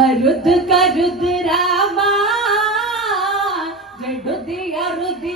अरुद करुद Rama जडुदि अरुदि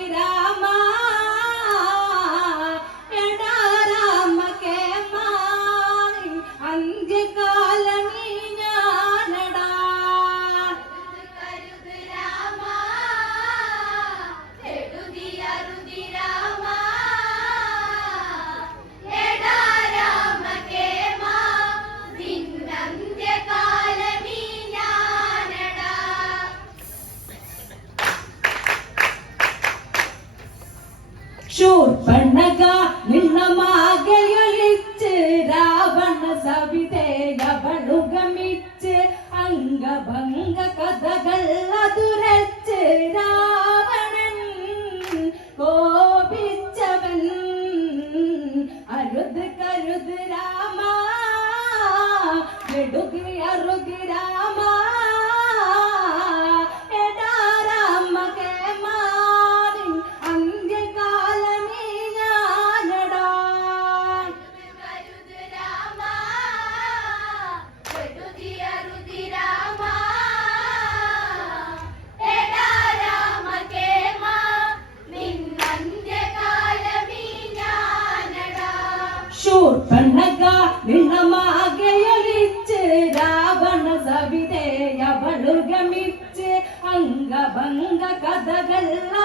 Amen.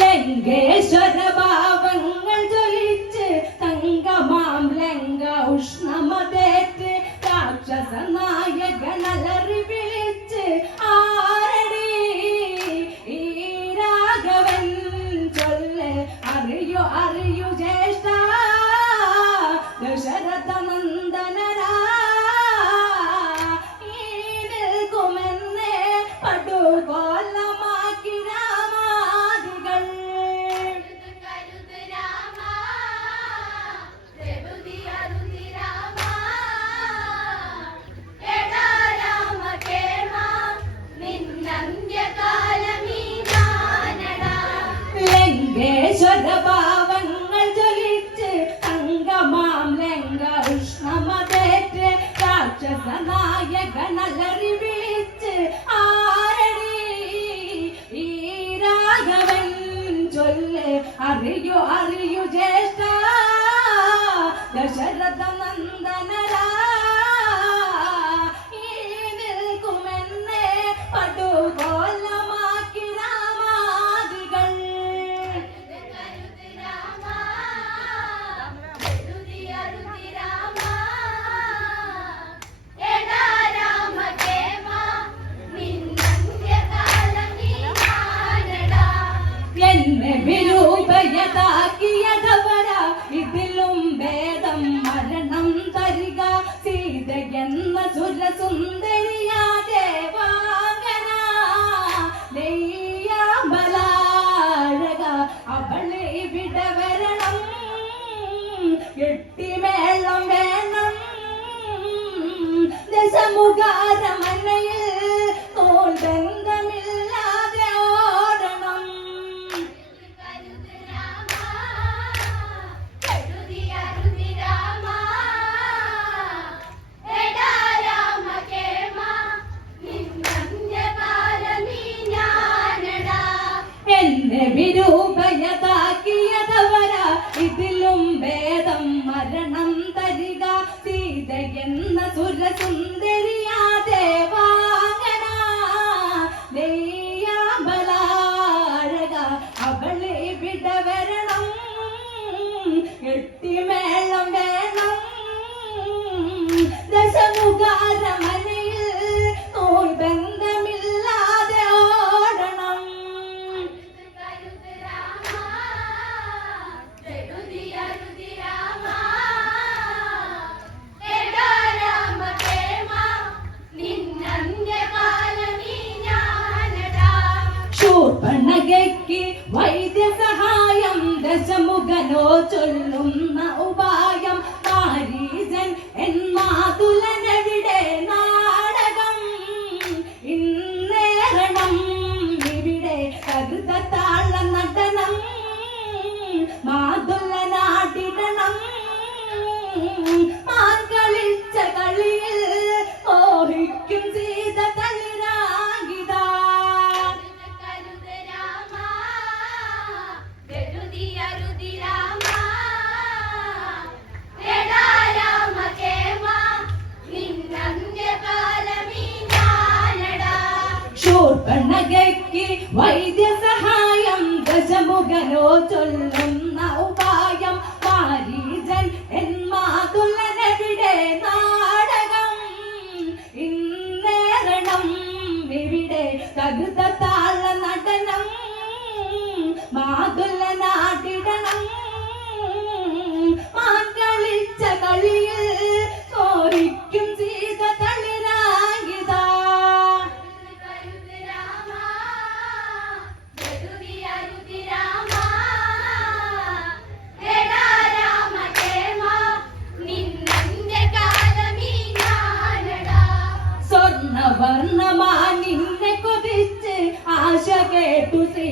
ലങ്കേശ്വര ഭാവ 三哥 അവളെ ഇവിടെ വരണം. എട്ടിമേളം വേണം. ദശമുഖാരമനയിൽ തോണ്ടൻ oh Jehovah Yada. മകനോ ചൊല്ലുന്ന ഉപ കണകയ്ക്ക് വൈദ്യസഹായം ദശമുഖനോ ചൊല്ലുന്ന ഉപായം. മാരീജൻ എന്മാകുലനെവിടെ നാടകം? ഇന്നേറണം ഇവിടെ കരുത താള നടനം. മാകുല നാടിടണം അവർണമാ നിന്നെ കൊതിച്ച് ആശ കേട്ടു ശ്രീ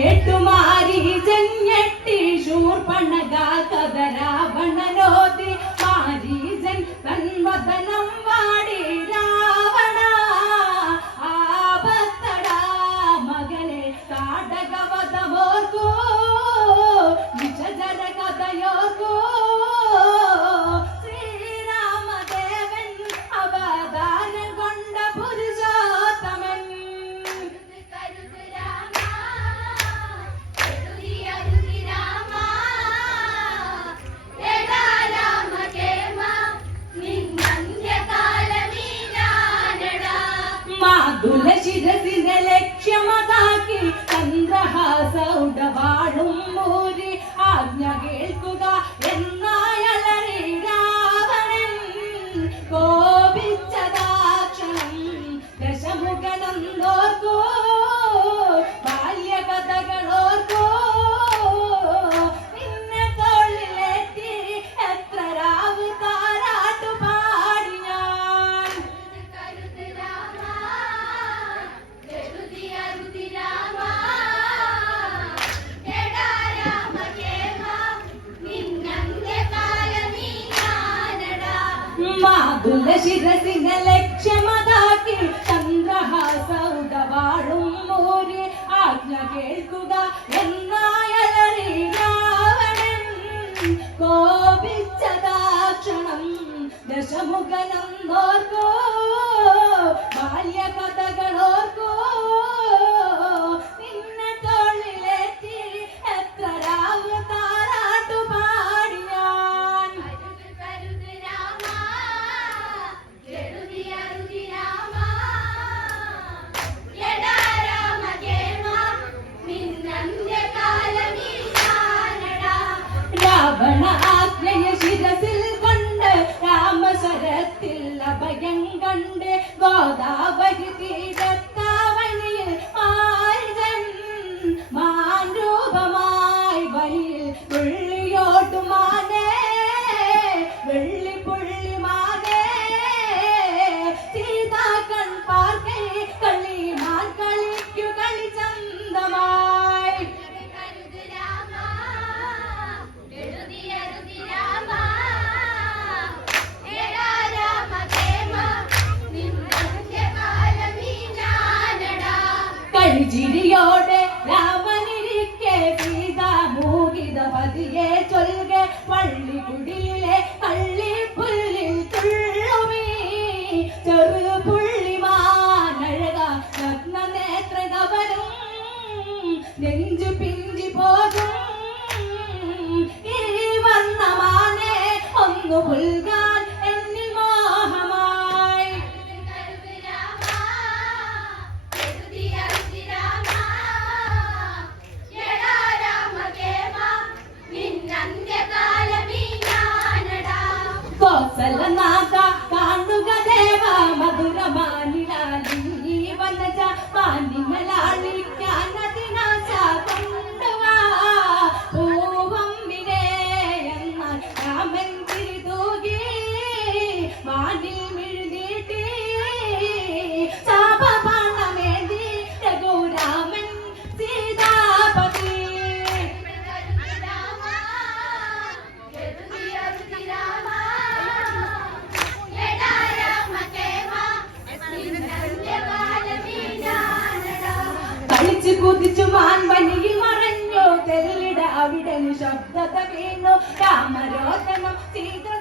ಏಟುಮಾರಿ ಜಂಗೆಟ್ಟಿ ಶೂರ್ಪಣ್ಣಗ ಕದರ ಬಣ್ಣನೋದಿ বিচার അകുല ശിരസിനെ ലക്ഷ്യമതാക്കി. ചന്ദ്രഹാസ ഉടവാളും മോര് ആജ്ഞ കേൾക്കുക എന്നായലറിയാവണൻ കോപിച്ചതാക്ഷണം ദശമുഖനം നോർക്കോ ബാല്യകഥകളോർക്കോ? perdi കുതിച്ചു മാൻ വനിയിൽ മറഞ്ഞു. തെല്ലിട അവിടെ നിശബ്ദത വീണു. രാമരോധനം സീത